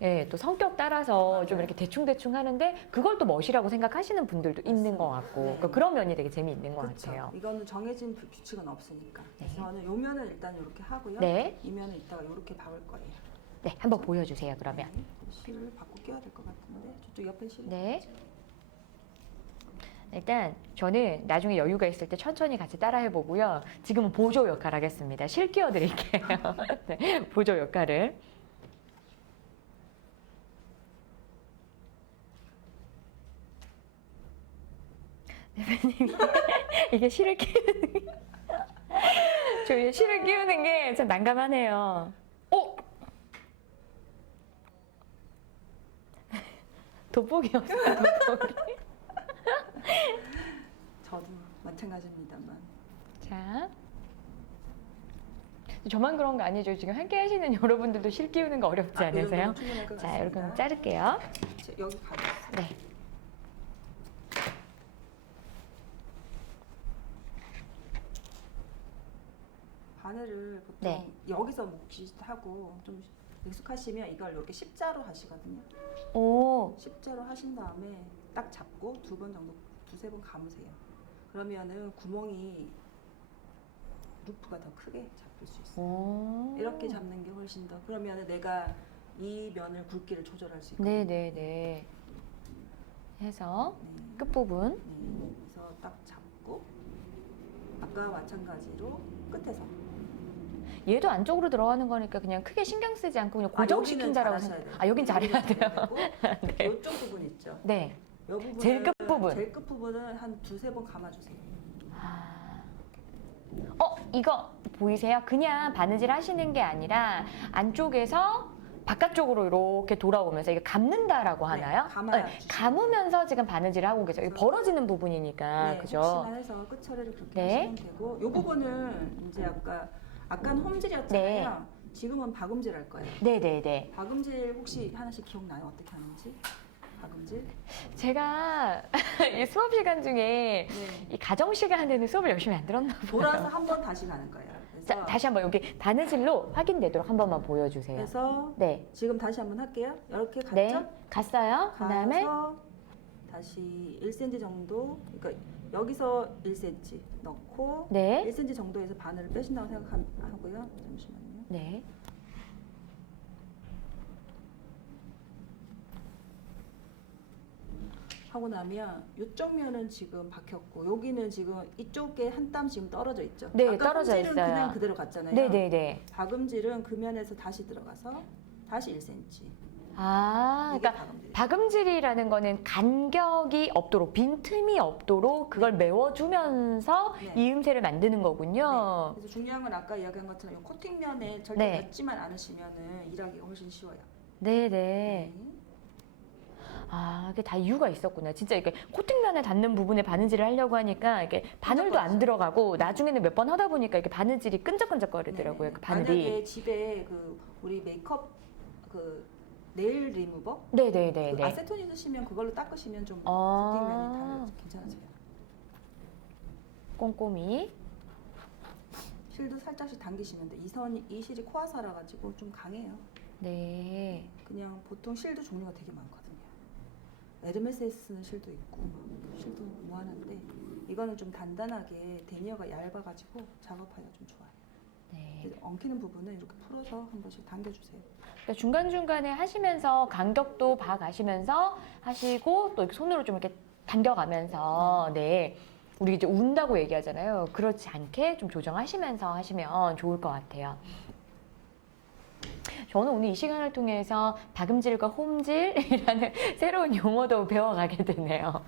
네. 예, 또 성격 따라서 맞아요. 좀 이렇게 대충대충 하는데 그걸 또 멋이라고 생각하시는 분들도 있는 것 같고, 네. 그러니까 그런 면이 되게 재미있는 것 그렇죠. 같아요. 이거는 정해진 규칙은 없으니까. 그래서 네. 저는 요 면은 일단 이렇게 하고요. 네, 이 면은 이따가 이렇게 박을 거예요. 네, 한번 보여주세요, 그러면. 네. 실을 바꿔 껴야 될 것 같은데 저쪽 옆에 실을 네. 일단 저는 나중에 여유가 있을 때 천천히 같이 따라 해보고요. 지금은 보조 역할 하겠습니다. 실 끼워 드릴게요. 네, 보조 역할을. 대표님이 이게 실을 끼우는 저 실을 끼우는 게 참 난감하네요. 오! 돋보기였어요, 돋보기. 저도 마찬가지입니다만. 자. 저만 그런 거 아니죠? 지금 함께 하시는 여러분들도 실 끼우는 거 어렵지 않으세요? 자, 이렇게 하면 자를게요. 여기 가져왔어요. 네. 바늘을 보통 네. 여기서 묵짓하고 좀 익숙하시면 이걸 이렇게 십자로 하시거든요. 오, 십자로 하신 다음에 딱 잡고 두 번 정도, 두세 번 감으세요. 그러면은 구멍이 루프가 더 크게 잡힐 수 있어요. 오. 이렇게 잡는 게 훨씬 더. 그러면은 내가 이 면을 굵기를 조절할 수 있거든요. 네네네. 해서 네. 끝부분. 네. 그래서 딱 잡고 아까 마찬가지로 끝에서. 얘도 안쪽으로 들어가는 거니까 그냥 크게 신경 쓰지 않고 그냥 여기는 고정시킨다라고 잘하셔야 생각. 돼요. 아, 여긴 잘해야 돼요. 네. 이쪽 부분 있죠. 네. 이 부분은 제일 끝부분. 제일 끝부분은 한 두세 번 감아주세요. 아. 이거 보이세요? 그냥 바느질 하시는 게 아니라 안쪽에서 바깥쪽으로 이렇게 돌아오면서 이게 감는다라고 하나요? 네, 감아야 주시면 감으면서 지금 바느질을 하고 계세요. 이게 그래서- 벌어지는 부분이니까, 네, 그죠? 혹시나 해서 끝 처리를 그렇게 네. 하시면 되고 이 부분은 이제 아까는 홈질이었잖아요. 지금은 박음질 할 거예요. 네네네. 박음질 혹시 하나씩 기억나요? 어떻게 하는지? 박음질? 제가 이 수업 시간 중에 네. 이 가정 시간에는 수업을 열심히 안 들었나 봐요. 돌아서 한 번 다시 가는 거예요. 그래서, 자, 다시 한번 여기 바느질로 확인되도록 한 번만 보여주세요. 그래서 네. 지금 다시 한번 할게요. 이렇게 갔죠? 네. 갔어요. 그 다음에 가서 다시 1cm 정도, 그러니까 여기서 1cm 넣고 네. 1cm 정도에서 바늘을 빼신다고 생각하고요. 잠시만요. 네. 하고 나면 이쪽 면은 지금 박혔고 여기는 지금 이쪽에 한 땀 지금 떨어져 있죠. 네, 아까 떨어져 홈질은 있어요. 그냥 그대로 갔잖아요. 네네네. 박음질은 그 면에서 다시 들어가서 다시 1cm. 아, 이게 그러니까 박음질. 박음질이라는 거는 간격이 없도록, 빈틈이 없도록 그걸 메워주면서 네. 이음새를 만드는 거군요. 그래서 중요한 건 아까 이야기한 것처럼 이 코팅면에 절대 네. 닿지만 않으시면은 일하기가 훨씬 쉬워요. 네네. 아, 이게 다 이유가 있었구나. 진짜 이렇게 코팅면에 닿는 부분에 바느질을 하려고 하니까 이게 바늘도 안 들어가고 나중에는 몇 번 하다 보니까 이렇게 바느질이 끈적끈적거리더라고요. 그 바늘이. 만약에 집에 그 우리 메이크업 그 네일 리무버 그 네네네네. 아세톤 있으시면 그걸로 닦으시면 좀 아. 코팅면이 괜찮아져요. 꼼꼼히. 실도 살짝씩 당기시면 돼. 이 실이 코아사라 가지고 좀 강해요. 네. 그냥 보통 실도 종류가 되게 많거든요. 에르메스에 쓰는 실도 있고 막 실도 무한한데 이거는 좀 단단하게 데니어가 얇아가지고 작업하기가 좀 좋아요. 네. 그래서 엉키는 부분은 이렇게 풀어서 한 번씩 당겨주세요. 그러니까 중간중간에 하시면서 간격도 봐가시면서 하시고 또 이렇게 손으로 좀 이렇게 당겨가면서 네. 우리 이제 운다고 얘기하잖아요. 그렇지 않게 좀 조정하시면서 하시면 좋을 것 같아요. 저는 오늘 이 시간을 통해서 박음질과 홈질이라는 새로운 용어도 배워가게 되네요.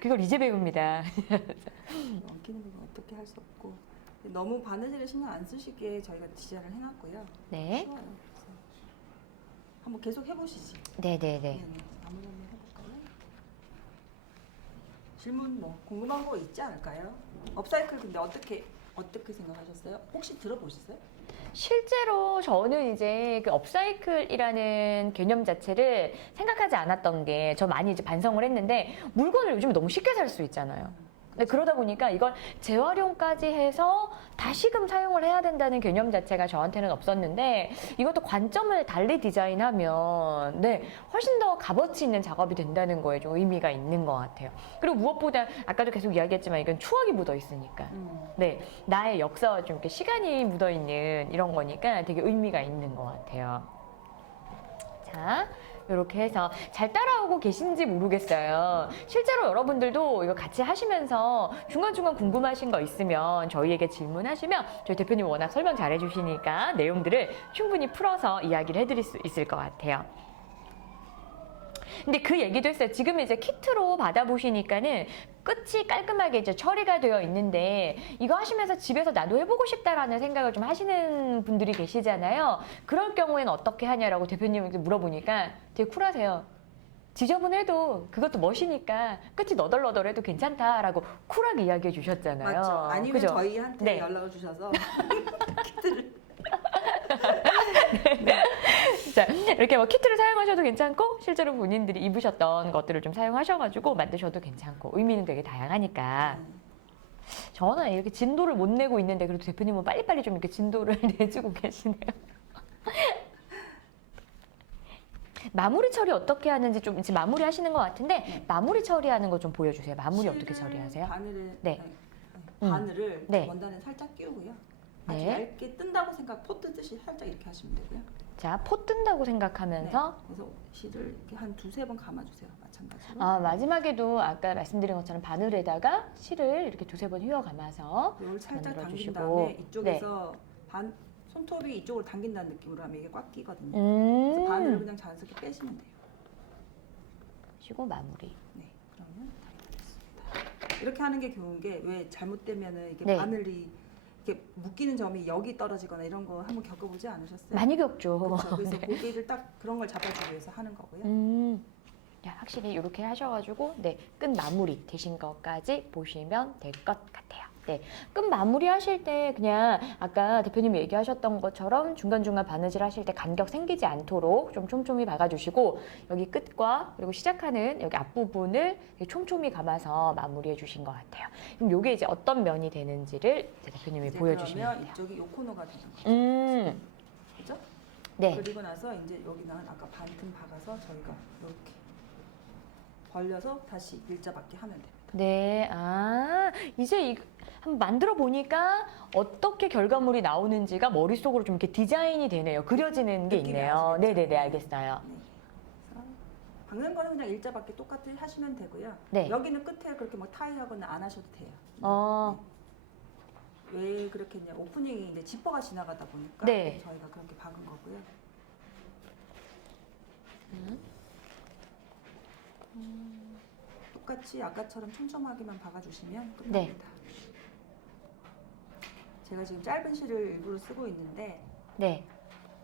그걸 이제 배웁니다. 엉키는 부분 어떻게 할 수 없고 너무 바느질에 신경 안 쓰시게 저희가 디자인을 해놨고요. 네. 쉬워요. 그래서 한번 계속 해보시지. 네네네. 네네. 아무나 한번 해볼까요? 질문 뭐 궁금한 거 있지 않을까요? 업사이클 근데 어떻게 생각하셨어요? 혹시 들어보셨어요? 실제로 저는 이제 그 업사이클이라는 개념 자체를 생각하지 않았던 게 저 많이 이제 반성을 했는데 물건을 요즘에 너무 쉽게 살 수 있잖아요. 근데 그러다 보니까 이걸 재활용까지 해서 다시금 사용을 해야 된다는 개념 자체가 저한테는 없었는데 이것도 관점을 달리 디자인하면 네 훨씬 더 값어치 있는 작업이 된다는 거에 좀 의미가 있는 것 같아요. 그리고 무엇보다 아까도 계속 이야기했지만 이건 추억이 묻어 있으니까 네 나의 역사와 좀 이렇게 시간이 묻어 있는 이런 거니까 되게 의미가 있는 것 같아요. 자. 이렇게 해서 잘 따라오고 계신지 모르겠어요. 실제로 여러분들도 이거 같이 하시면서 중간중간 궁금하신 거 있으면 저희에게 질문하시면 저희 대표님 워낙 설명 잘 해주시니까 내용들을 충분히 풀어서 이야기를 해드릴 수 있을 것 같아요. 근데 그 얘기도 했어요. 지금 이제 키트로 받아보시니까는 끝이 깔끔하게 이제 처리가 되어 있는데 이거 하시면서 집에서 나도 해보고 싶다라는 생각을 좀 하시는 분들이 계시잖아요. 그럴 경우에는 어떻게 하냐라고 대표님께 물어보니까 되게 쿨하세요. 지저분해도 그것도 멋이니까 끝이 너덜너덜해도 괜찮다라고 쿨하게 이야기해 주셨잖아요. 맞죠. 아니면 그죠? 저희한테 네. 연락을 주셔서 키트를 자, 이렇게 뭐 키트를 사용하셔도 괜찮고 실제로 본인들이 입으셨던 것들을 좀 사용하셔가지고 만드셔도 괜찮고 의미는 되게 다양하니까 저는 이렇게 진도를 못 내고 있는데 그래도 대표님은 빨리빨리 좀 이렇게 진도를 내주고 계시네요. 마무리 처리 어떻게 하는지 좀 지금 마무리 하시는 것 같은데 네. 마무리 처리하는 거 좀 보여주세요. 마무리 어떻게 실을 처리하세요? 바늘을 네. 바늘을 네. 원단에 살짝 끼우고요. 아주 네. 얇게 뜬다고 생각, 포 뜨듯이 살짝 이렇게 하시면 되고요. 자, 포 뜬다고 생각하면서 네. 그래서 실을 이렇게 한 두세 번 감아주세요. 마찬가지로. 아, 마지막에도 아까 말씀드린 것처럼 바늘에다가 실을 이렇게 두세 번 휘어 감아서 이걸 살짝 만들어 당긴 주시고. 다음에 이쪽에서 손톱이 이쪽으로 당긴다는 느낌으로 하면 이게 꽉 끼거든요. 그래서 바늘을 그냥 자연스럽게 빼시면 돼요. 쉬고 마무리. 네, 그러면 다 됐습니다. 이렇게 하는 게 좋은 게 왜 잘못되면은 이게 네. 바늘이 이렇게 묶이는 점이 여기 떨어지거나 이런 거 한번 겪어보지 않으셨어요? 많이 겪죠. 그렇죠. 그래서 네. 고기를 딱 그런 걸 잡아주기 위해서 하는 거고요. 야, 확실히 이렇게 하셔가지고 네, 끝 마무리 되신 것까지 보시면 될 것 같아요. 네, 끝 마무리 하실 때 그냥 아까 대표님이 얘기하셨던 것처럼 중간중간 바느질 하실 때 간격 생기지 않도록 좀 촘촘히 박아주시고 여기 끝과 그리고 시작하는 여기 앞부분을 촘촘히 감아서 마무리해 주신 것 같아요. 그럼 이게 이제 어떤 면이 되는지를 이제 대표님이 이제 보여주시면 그러면 돼요. 이쪽이 요 코너가 되는 거죠. 그죠? 네. 그리고 나서 이제 여기는 아까 반틈 박아서 저희가 이렇게 벌려서 다시 일자받게 하면 됩니다. 네, 아, 이제 한번 만들어 보니까 어떻게 결과물이 나오는지가 머릿속으로 좀 이렇게 디자인이 되네요. 그려지는 게 느낌이 있네요. 아시겠죠? 네네네, 알겠어요. 네. 그래서 박는 거는 그냥 일자받게 똑같이 하시면 되고요. 네. 여기는 끝에 그렇게 뭐 타이하거나 안 하셔도 돼요. 어. 네. 왜 그렇게 이제 오프닝이 이제 지퍼가 지나가다 보니까 네. 저희가 그렇게 박은 거고요. 똑같이 아까처럼 촘촘하게만 박아주시면 끝납니다. 네. 제가 지금 짧은 실을 일부러 쓰고 있는데 네.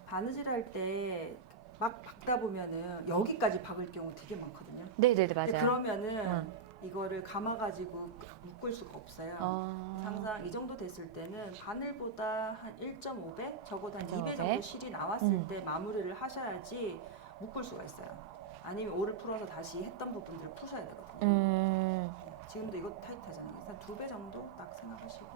바느질 할 때 막 박다 보면은 여기까지 박을 경우 되게 많거든요. 네네네, 근데 맞아요. 그러면은 이거를 감아가지고 묶을 수가 없어요. 항상 이 정도 됐을 때는 바늘보다 한 1.5배, 적어도 한 2배 1.5배? 정도 실이 나왔을 때 마무리를 하셔야지 묶을 수가 있어요. 아니면 오를 풀어서 다시 했던 부분들을 푸셔야 되거든요. 지금도 이거 타이트하잖아요. 그래서 2배 정도 딱 생각하시고.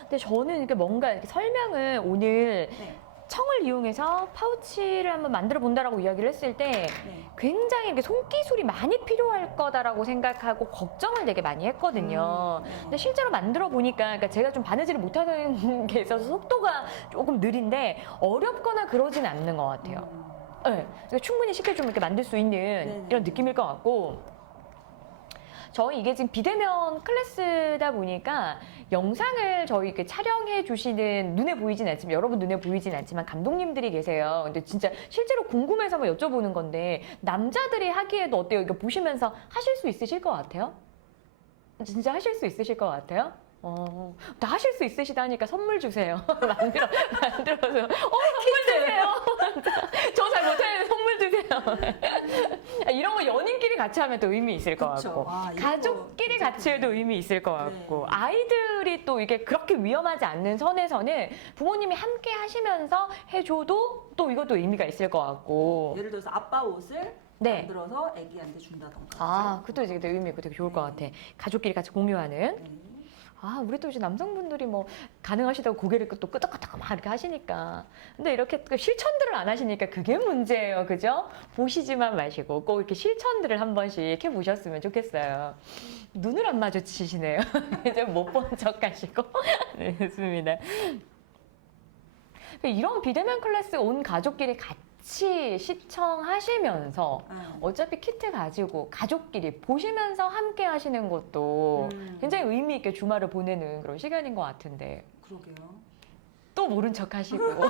근데 저는 이렇게 뭔가 이렇게 설명을 오늘 네. 청을 이용해서 파우치를 한번 만들어 본다라고 이야기를 했을 때 네. 굉장히 이렇게 손기술이 많이 필요할 거다라고 생각하고 걱정을 되게 많이 했거든요. 네. 근데 실제로 만들어 보니까 그러니까 제가 좀 바느질을 못하는 게 있어서 속도가 조금 느린데 어렵거나 그러진 않는 것 같아요. 네, 그러니까 충분히 쉽게 좀 이렇게 만들 수 있는 네네. 이런 느낌일 것 같고 저희 이게 지금 비대면 클래스다 보니까 영상을 저희 이렇게 촬영해 주시는 눈에 보이진 않지만 여러분 눈에 보이진 않지만 감독님들이 계세요. 근데 진짜 실제로 궁금해서 한번 여쭤보는 건데 남자들이 하기에도 어때요? 이거 보시면서 하실 수 있으실 것 같아요? 진짜 하실 수 있으실 것 같아요? 다 하실 수 있으시다니까 선물 주세요. 만들어서. 선물 주세요. 저 잘 못하는데 선물 주세요. 이런 거 연인끼리 같이 하면 또 의미 있을 것 그쵸. 같고. 아, 이런 가족끼리 거 같이 해도 의미 있을 것 네. 같고. 아이들이 또 이게 그렇게 위험하지 않는 선에서는 부모님이 함께 하시면서 해줘도 또 이것도 의미가 있을 것 같고. 예를 들어서 아빠 옷을 네. 만들어서 애기한테 준다던가. 아, 그것도 되게 의미 있고 되게 좋을 것 같아. 가족끼리 같이 공유하는. 네. 아, 우리 또 이제 남성분들이 뭐 가능하시다고 고개를 또 끄덕끄덕 막 이렇게 하시니까. 근데 이렇게 또 실천들을 안 하시니까 그게 문제예요. 그죠? 보시지만 마시고 꼭 이렇게 실천들을 한 번씩 해보셨으면 좋겠어요. 눈을 안 마주치시네요. 이제 못 본 척 하시고. 네, 좋습니다. 이런 비대면 클래스 온 가족끼리 같이 시청하시면서 어차피 키트 가지고 가족끼리 보시면서 함께 하시는 것도 굉장히 의미 있게 주말을 보내는 그런 시간인 것 같은데. 그러게요. 또 모른 척 하시고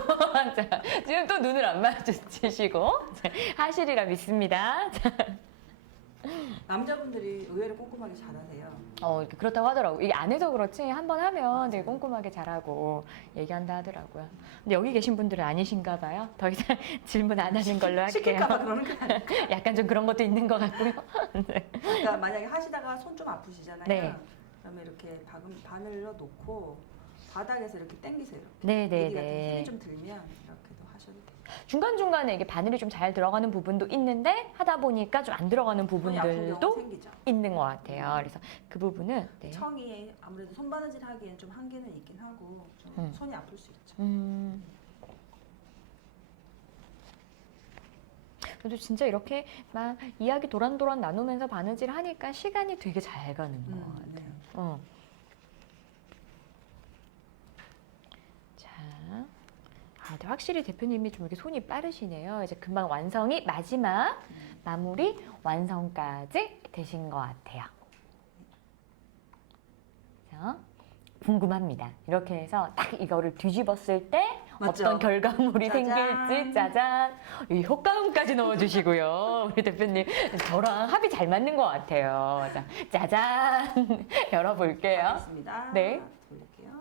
자, 지금 또 눈을 안 마주치시고 자, 하시리라 믿습니다. 자, 남자분들이 의외로 꼼꼼하게 잘하세요. 그렇다고 하더라고. 이게 안 해서 그렇지 한 번 하면 되게 꼼꼼하게 잘하고 얘기한다 하더라고요. 근데 여기 계신 분들은 아니신가 봐요. 더 이상 질문 안 하는 걸로 할게요. 시킬까봐 그러는 거 아니에요? 약간 좀 그런 것도 있는 것 같고요. 네. 그러니까 만약에 하시다가 손 좀 아프시잖아요. 네. 그러면 이렇게 바늘로 놓고 바닥에서 이렇게 당기세요. 이렇게. 네네네. 여기 같은 힘이 좀 들면 이렇게도 하셔도 돼요. 중간중간에 이게 바늘이 좀 잘 들어가는 부분도 있는데 하다 보니까 좀 안 들어가는 손이 아픈 경우 부분들도 생기죠. 있는 것 같아요. 그래서 그 부분은 네. 청이 아무래도 손바느질 하기엔 좀 한계는 있긴 하고 좀 손이 아플 수 있죠. 그래도 진짜 이렇게 막 이야기 도란도란 나누면서 바느질 하니까 시간이 되게 잘 가는 것 같아요. 네. 자, 근데 확실히 대표님이 좀 이렇게 손이 빠르시네요. 이제 금방 완성이 마지막 마무리 완성까지 되신 것 같아요. 자, 궁금합니다. 이렇게 해서 딱 이거를 뒤집었을 때 맞죠? 어떤 결과물이 짜잔. 생길지 짜잔. 이 효과음까지 넣어주시고요. 우리 대표님 저랑 합이 잘 맞는 것 같아요. 자, 짜잔. 열어볼게요. 알겠습니다. 네. 돌릴게요.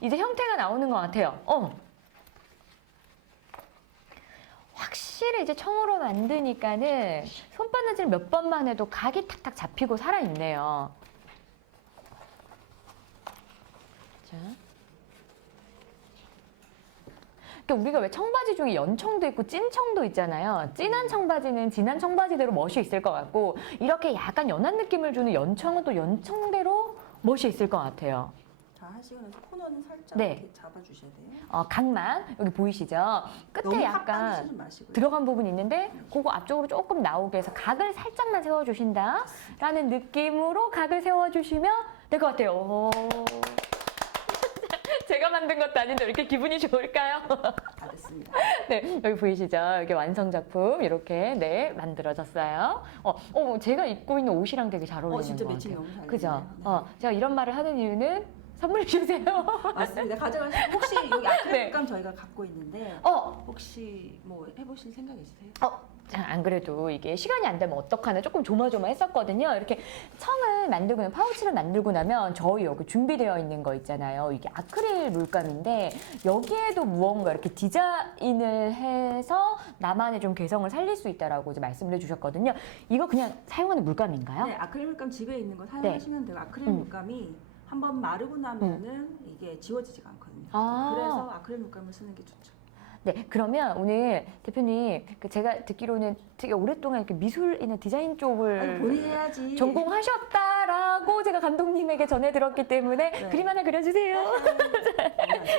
이제 형태가 나오는 것 같아요. 확실히 이제 청으로 만드니까는 손바느질 몇 번만 해도 각이 탁탁 잡히고 살아있네요. 자. 그러니까 우리가 왜 청바지 중에 연청도 있고 찐청도 있잖아요. 진한 청바지는 진한 청바지대로 멋이 있을 것 같고 이렇게 약간 연한 느낌을 주는 연청은 또 연청대로 멋이 있을 것 같아요. 자, 하시고 나서 코너는 살짝 네. 이렇게 잡아주셔야 돼요. 각만 여기 보이시죠? 끝에 너무 약간 팍 마시고요. 들어간 부분이 있는데 그거 앞쪽으로 조금 나오게 해서 각을 살짝만 세워주신다 라는 느낌으로 각을 세워주시면 될 것 같아요. 오. 제가 만든 것도 아닌데 왜 이렇게 기분이 좋을까요? 다 됐습니다. 네, 여기 보이시죠? 이렇게 완성 작품 이렇게 네 만들어졌어요. 제가 입고 있는 옷이랑 되게 잘 어울리는 진짜 것 매칭 같아요. 너무 잘 그죠? 됐네요. 제가 이런 말을 하는 이유는 선물해 주세요. 맞습니다. 가져가시고 혹시 여기 아크릴감 네. 저희가 갖고 있는데 혹시 뭐 해보실 생각 있으세요? 안 그래도 이게 시간이 안 되면 어떡하나 조금 조마조마했었거든요. 이렇게 청을 만들고 파우치를 만들고 나면 저희 여기 준비되어 있는 거 있잖아요. 이게 아크릴 물감인데 여기에도 무언가 이렇게 디자인을 해서 나만의 좀 개성을 살릴 수 있다라고 이제 말씀을 해주셨거든요. 이거 그냥 사용하는 물감인가요? 네, 아크릴 물감 집에 있는 거 사용하시면 돼요. 아크릴 물감이 한번 마르고 나면은 이게 지워지지가 않거든요. 그래서 아크릴 물감을 쓰는 게 좋죠. 네, 그러면 오늘 대표님 제가 듣기로는 되게 오랫동안 이렇게 미술이나 디자인 쪽을 본인 해야지. 전공하셨다라고 제가 감독님에게 전해 들었기 때문에 네. 그림 하나 그려주세요.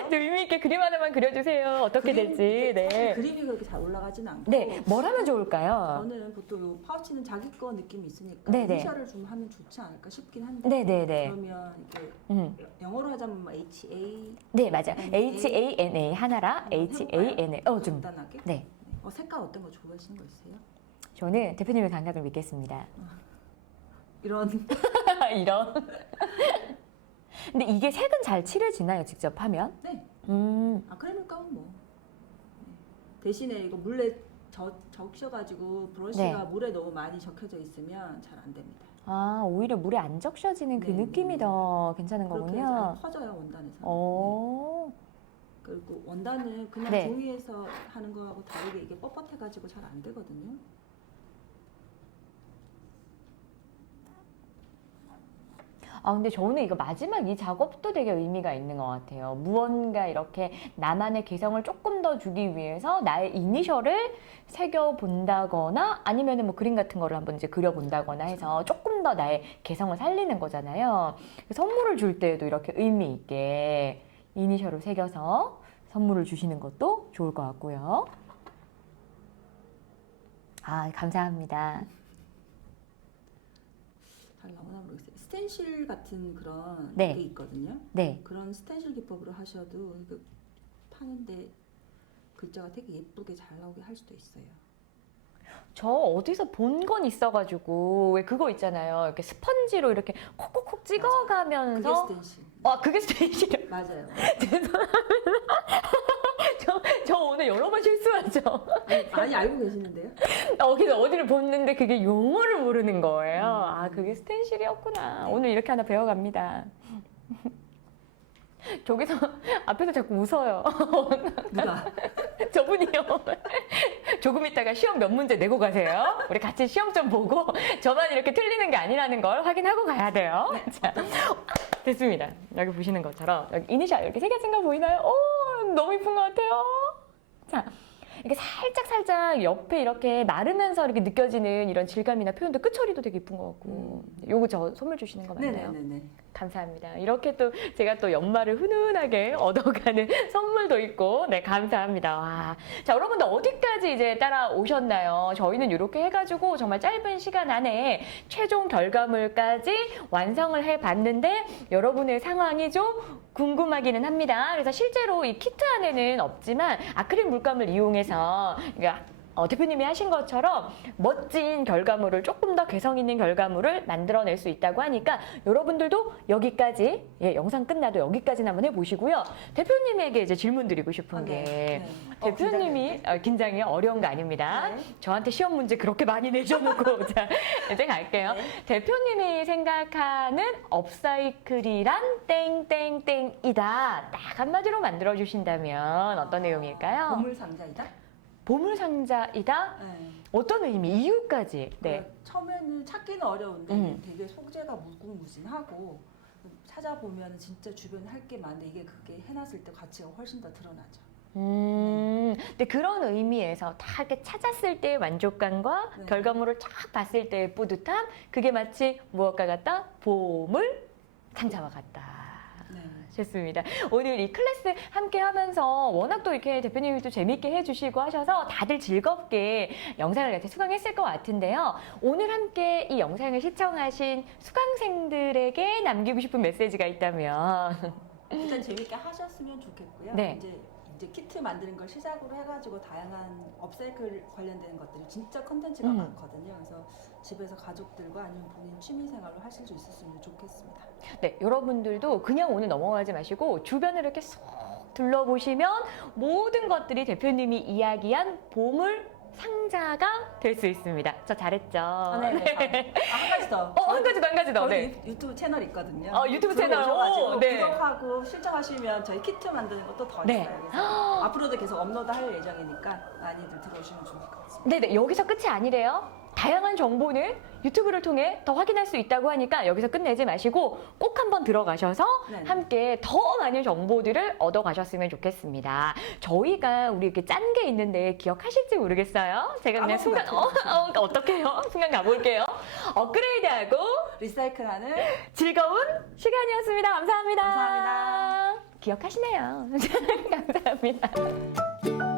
네, 의미 있게 그림 하나만 그려주세요. 어떻게 될지. 네. 그림이 그렇게 잘 올라가지는 않고. 네, 뭘 하면 좋을까요? 저는 보통 요 파우치는 자기 거 느낌이 있으니까 네네. 이니셜을 좀 하면 좋지 않을까 싶긴 한데. 네네네. 그러면 이게 영어로 하자면 뭐 HA. 네, 맞아요. HANA 하나라. HANA. 좀. 간단하게. 네. 색깔 어떤 거 좋아하시는 거 있어요? 저는 대표님의 감각을 믿겠습니다. 이런. 이런. 근데 이게 색은 잘 칠해지나요? 직접 하면? 네. 아크릴 물감은 뭐. 네. 대신에 이거 물에 적셔가지고 브러쉬가 물에 너무 많이 적혀져 있으면 잘 안 됩니다. 오히려 물에 안 적셔지는 그 네, 느낌이 더 괜찮은 그렇게 해서 거군요. 안 퍼져요, 원단에서. 오. 그리고 원단은 그냥 네. 종이에서 하는 거하고 다르게 이게 뻣뻣해가지고 잘 안 되거든요. 근데 저는 이거 마지막 이 작업도 되게 의미가 있는 것 같아요. 무언가 이렇게 나만의 개성을 조금 더 주기 위해서 나의 이니셜을 새겨본다거나 아니면은 뭐 그림 같은 거를 한번 이제 그려본다거나 해서 조금 더 나의 개성을 살리는 거잖아요. 선물을 줄 때에도 이렇게 의미 있게 이니셜을 새겨서 선물을 주시는 것도 좋을 것 같고요. 감사합니다. 잘 나오나 모르겠어요. 스텐실 같은 그런 네. 게 있거든요. 네. 그런 스텐실 기법으로 하셔도 이거 파는데 글자가 되게 예쁘게 잘 나오게 할 수도 있어요. 저 어디서 본 건 있어가지고 왜 그거 있잖아요. 이렇게 스펀지로 이렇게 콕콕콕 그게 찍어가면서 스텐실. 그게 스테이시요. 맞아요. 저 오늘 여러 번 실수하죠. 아니 알고 계시는데요? 그래서 어디를 봤는데 그게 용어를 모르는 거예요. 그게 스텐실이었구나. 오늘 이렇게 하나 배워갑니다. 저기서 앞에서 자꾸 웃어요. 누가? 저분이요. 조금 있다가 시험 몇 문제 내고 가세요. 우리 같이 시험 좀 보고 저만 이렇게 틀리는 게 아니라는 걸 확인하고 가야 돼요. 자, 됐습니다. 여기 보시는 것처럼 여기 이니셜 이렇게 새겨진 거 보이나요? 너무 이쁜 것 같아요. 자, 이렇게 살짝 옆에 이렇게 마르면서 이렇게 느껴지는 이런 질감이나 표현도 끝처리도 되게 이쁜 것 같고. 요거 저 선물 주시는 거 맞나요? 네네네. 감사합니다. 이렇게 또 제가 또 연말을 훈훈하게 얻어가는 선물도 있고, 네, 감사합니다. 와. 자, 여러분들 어디까지 이제 따라오셨나요? 저희는 이렇게 해가지고 정말 짧은 시간 안에 최종 결과물까지 완성을 해봤는데, 여러분의 상황이 좀 궁금하기는 합니다. 그래서 실제로 이 키트 안에는 없지만 아크릴 물감을 이용해서, 그러니까 대표님이 하신 것처럼 멋진 결과물을 조금 더 개성 있는 결과물을 만들어낼 수 있다고 하니까 여러분들도 여기까지 영상 끝나도 여기까지는 한번 해보시고요. 대표님에게 이제 질문 드리고 싶은 게 대표님이 긴장이 어려운 거 아닙니다. 네. 저한테 시험 문제 그렇게 많이 내셔놓고 자, 이제 갈게요. 네. 대표님이 생각하는 업사이클이란 땡땡땡이다. 딱 한마디로 만들어 주신다면 어떤 내용일까요? 보물 상자이다? 보물 상자이다? 네. 어떤 의미? 이유까지. 네. 처음에는 찾기는 어려운데 음. 되게 소재가 무궁무진하고 찾아보면 진짜 주변에 할 게 많은데 이게 그게 해놨을 때 가치가 훨씬 더 드러나죠. 근데 그런 의미에서 다 이렇게 찾았을 때의 만족감과 네. 결과물을 쫙 봤을 때의 뿌듯함, 그게 마치 무엇과 같다? 보물 상자와 같다. 네. 좋습니다. 오늘 이 클래스 함께 하면서 워낙 또 이렇게 대표님이 또 재밌게 해주시고 하셔서 다들 즐겁게 영상을 같이 수강했을 것 같은데요. 오늘 함께 이 영상을 시청하신 수강생들에게 남기고 싶은 메시지가 있다면 일단 재밌게 하셨으면 좋겠고요. 네. 이제 키트 만드는 걸 시작으로 해가지고 다양한 업사이클 관련된 것들이 진짜 컨텐츠가 음. 많거든요. 그래서 집에서 가족들과 아니면 본인 취미생활로 하실 수 있었으면 좋겠습니다. 네, 여러분들도 그냥 오늘 넘어가지 마시고 주변을 이렇게 쏙 둘러보시면 모든 것들이 대표님이 이야기한 보물 상자가 될 수 있습니다. 저 잘했죠? 네. 한 가지 더. 한 가지 더. 저희 네. 유튜브 채널 있거든요. 유튜브 채널. 들어오셔가지고 네. 구독하고 실정하시면 저희 키트 만드는 것도 더 네. 있어요. 그래서 앞으로도 계속 업로드할 예정이니까 많이들 들어오시면 좋을 것 같습니다. 네네, 여기서 끝이 아니래요. 다양한 정보는 유튜브를 통해 더 확인할 수 있다고 하니까 여기서 끝내지 마시고 꼭 한번 들어가셔서 네네. 함께 더 많은 정보들을 얻어가셨으면 좋겠습니다. 저희가 우리 이렇게 짠 게 있는데 기억하실지 모르겠어요. 제가 그냥 순간 어떡해요? 순간 가볼게요. 업그레이드하고 리사이클하는 즐거운 시간이었습니다. 감사합니다. 감사합니다. 기억하시네요. 감사합니다.